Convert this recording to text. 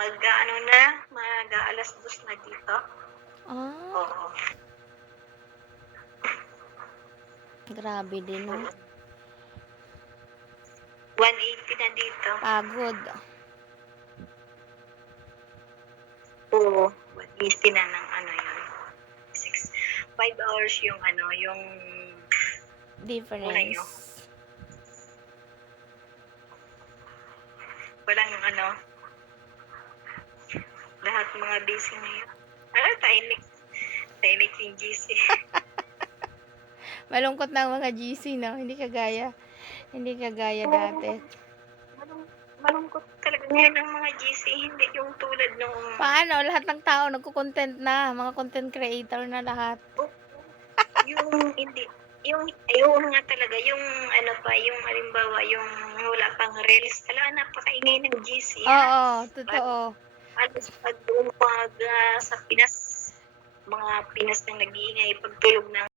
Mag-aano na, mag-a-2:00 na dito. Ah, Oo, grabe din 'no, oo. 180 na dito. pagod. Oo, 180 na ng ano yun, 5 hours yung ano, yung una niyo. Difference. Walang ano, lahat mga busy ngayon. Ah, tahimik. Tahimik yung GC. Malungkot na ang mga GC 'no, hindi kagaya dati. Oo, malungkot talaga ngayon ang mga GC, hindi yung tulad noong Paano lahat ng tao nagko-content na, mga content creator na lahat. oo, yung hindi yung ayun nga talaga yung ano pa, yung halimbawa yung wala pang reels, hala napakaingay ng GC ha. Oo, Pag totoo. halos 'pag buong sa Pinas, mga Pinas ang nag-iingay pagtulog ng